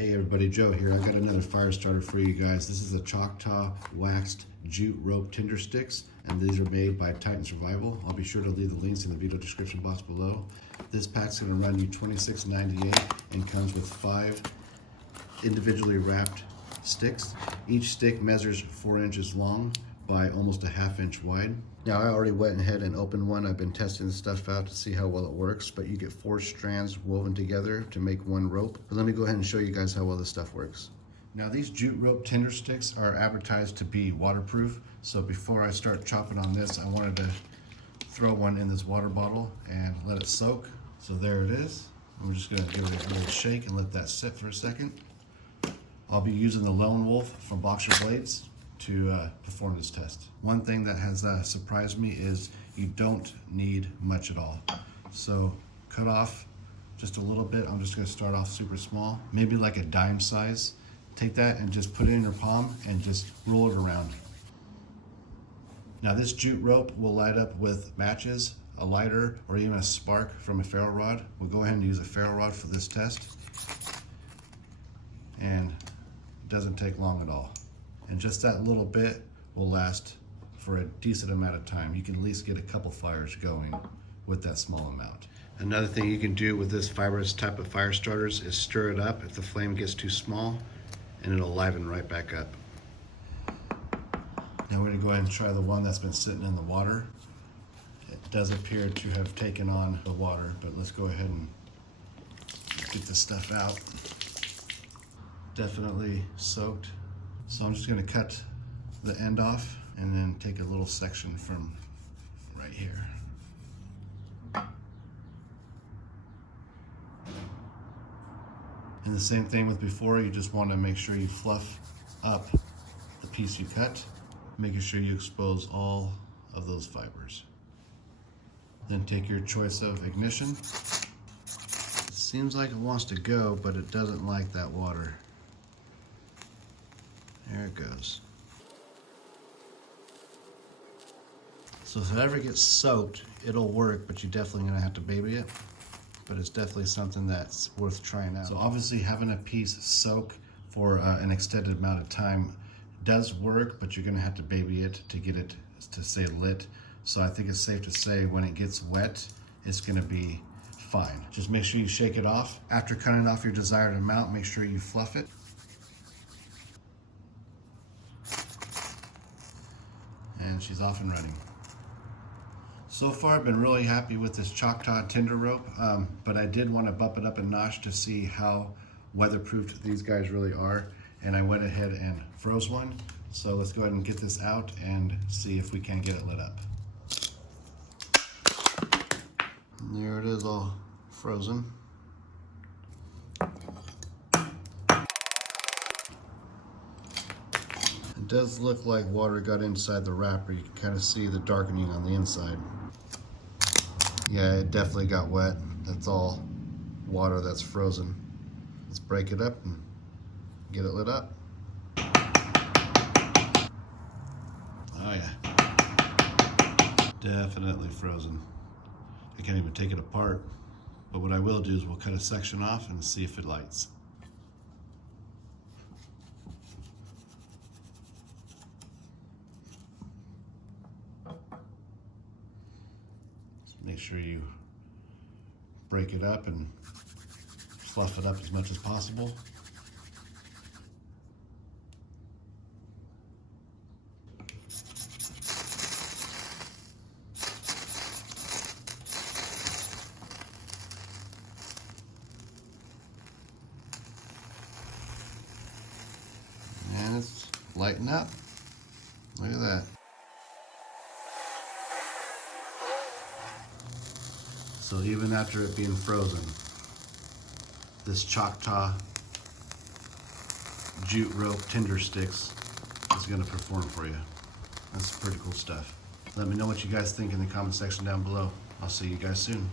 Hey everybody, Joe here. I got another fire starter for you guys. This is a Choctaw waxed jute rope tinder sticks, and these are made by Titan Survival. I'll be sure to leave the links in the video description box below. This pack's going to run you $26.98 and comes with 5 individually wrapped sticks. Each stick measures 4 inches long by almost a ½ inch wide. Now I already went ahead and opened one. I've been testing this stuff out to see how well it works, but you get 4 strands woven together to make one rope. But let me go ahead and show you guys how well this stuff works. Now these jute rope tinder sticks are advertised to be waterproof, so before I start chopping on this, I wanted to throw one in this water bottle and let it soak. So there it is. I'm just gonna give it a little shake and let that sit for a second. I'll be using the Lone Wolf from Boxer Blades to perform this test. One thing that has surprised me is you don't need much at all. So cut off just a little bit. I'm just gonna start off super small, maybe like a dime size. Take that and just put it in your palm and just roll it around. Now this jute rope will light up with matches, a lighter, or even a spark from a ferro rod. We'll go ahead and use a ferro rod for this test. And it doesn't take long at all. And just that little bit will last for a decent amount of time. You can at least get a couple fires going with that small amount. Another thing you can do with this fibrous type of fire starters is stir it up if the flame gets too small, and it'll liven right back up. Now we're gonna go ahead and try the one that's been sitting in the water. It does appear to have taken on the water, but let's go ahead and get this stuff out. Definitely soaked. So I'm just gonna cut the end off and then take a little section from right here. And the same thing with before, you just wanna make sure you fluff up the piece you cut, making sure you expose all of those fibers. Then take your choice of ignition. It seems like it wants to go, but it doesn't like that water. There it goes. So if it ever gets soaked, it'll work, but you're definitely gonna have to baby it. But it's definitely something that's worth trying out. So obviously having a piece soak for an extended amount of time does work, but you're gonna have to baby it to get it to stay lit. So I think it's safe to say when it gets wet, it's gonna be fine. Just make sure you shake it off. After cutting off your desired amount, make sure you fluff it. And she's off and running. So far, I've been really happy with this Choctaw tinder rope, but I did want to bump it up a notch to see how weatherproof these guys really are, and I went ahead and froze one. So let's go ahead and get this out and see if we can get it lit up. And there it is, all frozen. It does look like water got inside the wrapper. You can kind of see the darkening on the inside. Yeah, it definitely got wet. That's all water that's frozen. Let's break it up and get it lit up. Oh yeah. Definitely frozen. I can't even take it apart. But what I will do is we'll cut a section off and see if it lights. Make sure you break it up and fluff it up as much as possible. And it's lighting up. Look at that. So even after it being frozen, this Choctaw jute rope tinder sticks is gonna perform for you. That's pretty cool stuff. Let me know what you guys think in the comment section down below. I'll see you guys soon.